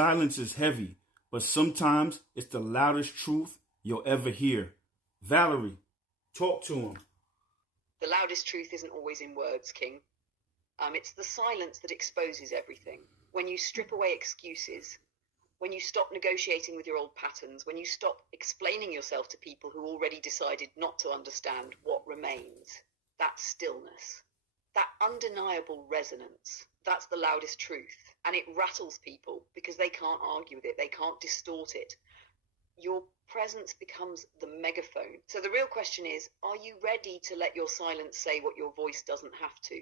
Silence is heavy, but sometimes it's the loudest truth you'll ever hear. Valerie, talk to him. The loudest truth isn't always in words, King. It's the silence that exposes everything. When you strip away excuses, when you stop negotiating with your old patterns, when you stop explaining yourself to people who already decided not to understand, what remains? That stillness, that undeniable resonance, that's the loudest truth. And it rattles people because they can't argue with it, they can't distort it. Your presence becomes the megaphone. So the real question is, are you ready to let your silence say what your voice doesn't have to?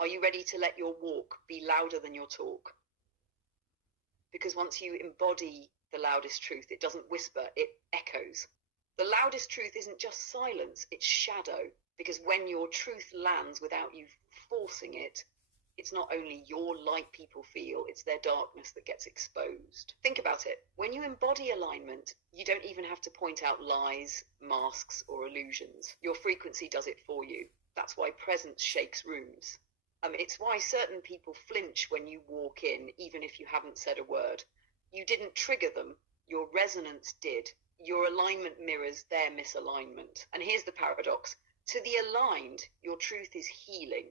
Are you ready to let your walk be louder than your talk? Because once you embody the loudest truth, it doesn't whisper, it echoes. The loudest truth isn't just silence, it's shadow. Because when your truth lands without you forcing it, it's not only your light people feel, it's their darkness that gets exposed. Think about it. When you embody alignment, you don't even have to point out lies, masks, or illusions. Your frequency does it for you. That's why presence shakes rooms. It's why certain people flinch when you walk in, even if you haven't said a word. You didn't trigger them, your resonance did. Your alignment mirrors their misalignment. And here's the paradox. To the aligned, your truth is healing.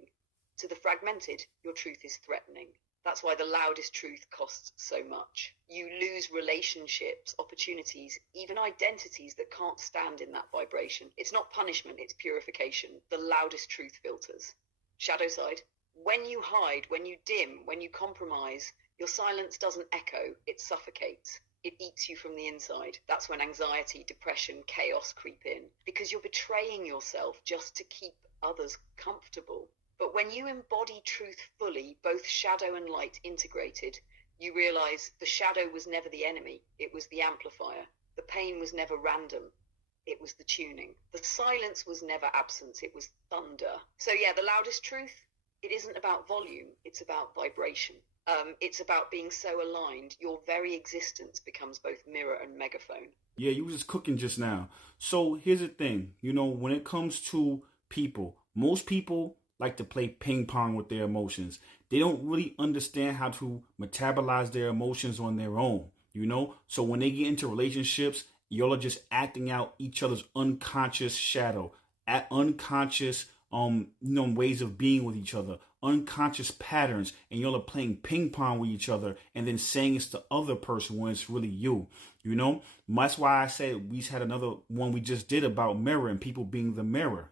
To the fragmented, your truth is threatening. That's why the loudest truth costs so much. You lose relationships, opportunities, even identities that can't stand in that vibration. It's not punishment, it's purification. The loudest truth filters. Shadow side. When you hide, when you dim, when you compromise, your silence doesn't echo, it suffocates. It eats you from the inside. That's when anxiety, depression, chaos creep in. Because you're betraying yourself just to keep others comfortable. But when you embody truth fully, both shadow and light integrated, you realize the shadow was never the enemy, it was the amplifier. The pain was never random, it was the tuning. The silence was never absence, it was thunder. So yeah, the loudest truth, it isn't about volume, it's about vibration. It's about being so aligned, your very existence becomes both mirror and megaphone. Yeah, you were just cooking just now. So here's the thing, when it comes to people, most people like to play ping pong with their emotions. They don't really understand how to metabolize their emotions on their own, So when they get into relationships, y'all are just acting out each other's unconscious shadow, unconscious ways of being with each other, unconscious patterns, and y'all are playing ping pong with each other and then saying it's the other person when it's really you. That's why I said we had another one we just did about mirror and people being the mirror,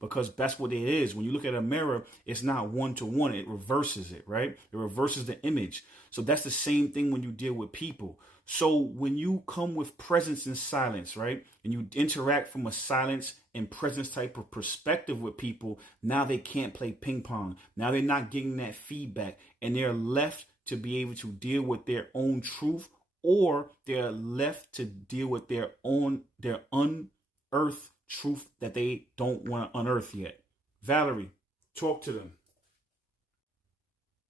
because that's what it is. When you look at a mirror, it's not one to one. It reverses it, right? It reverses the image. So that's the same thing when you deal with people. So when you come with presence and silence, right, and you interact from a silence and presence type of perspective with people, now they can't play ping pong. Now they're not getting that feedback and they're left to be able to deal with their own truth, or they're left to deal with their unearthed truth that they don't want to unearth yet. Valerie, talk to them.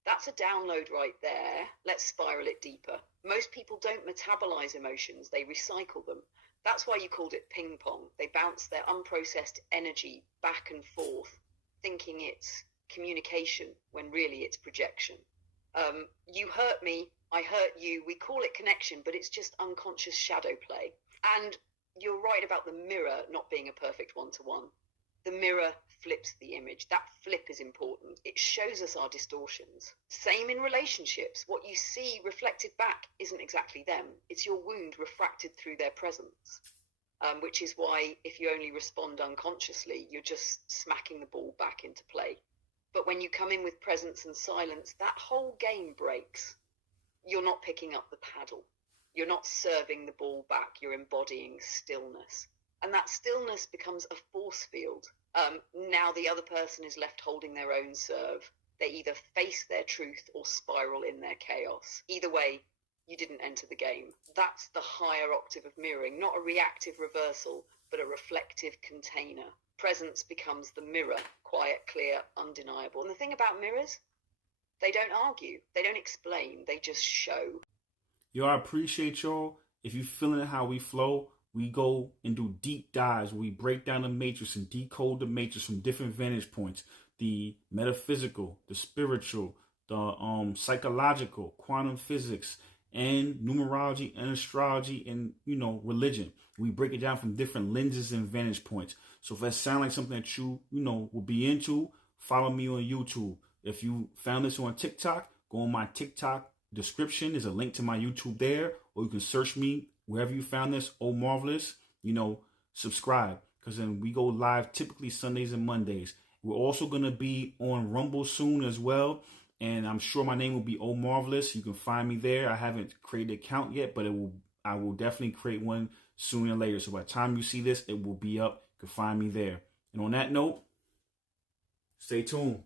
That's a download right there. Let's spiral it deeper. Most people don't metabolize emotions, they recycle them. That's why you called it ping pong. They bounce their unprocessed energy back and forth, thinking it's communication when really it's projection. You hurt me, I hurt you. We call it connection, but it's just unconscious shadow play. And you're right about the mirror not being a perfect one-to-one. The mirror flips the image. That flip is important. It shows us our distortions. Same in relationships. What you see reflected back isn't exactly them. It's your wound refracted through their presence, which is why if you only respond unconsciously, you're just smacking the ball back into play. But when you come in with presence and silence, that whole game breaks. You're not picking up the paddle. You're not serving the ball back. You're embodying stillness. And that stillness becomes a force field. Now the other person is left holding their own serve. They either face their truth or spiral in their chaos. Either way, you didn't enter the game. That's the higher octave of mirroring, not a reactive reversal, but a reflective container. Presence becomes the mirror, quiet, clear, undeniable. And the thing about mirrors, they don't argue, they don't explain, they just show. Yo, I appreciate y'all. If you're feeling how we flow, we go and do deep dives where we break down the matrix and decode the matrix from different vantage points. The metaphysical, the spiritual, the psychological, quantum physics, and numerology and astrology and, religion. We break it down from different lenses and vantage points. So if that sounds like something that you, will be into, follow me on YouTube. If you found this on TikTok, go on my TikTok description. There's a link to my YouTube there, or you can search me wherever you found this, Omarvelous. Subscribe, because then we go live typically Sundays and Mondays. We're also going to be on Rumble soon as well, and I'm sure my name will be Omarvelous. You can find me there. I haven't created an account yet, but I will definitely create one sooner or later. So by the time you see this, it will be up. You can find me there. And on that note, stay tuned.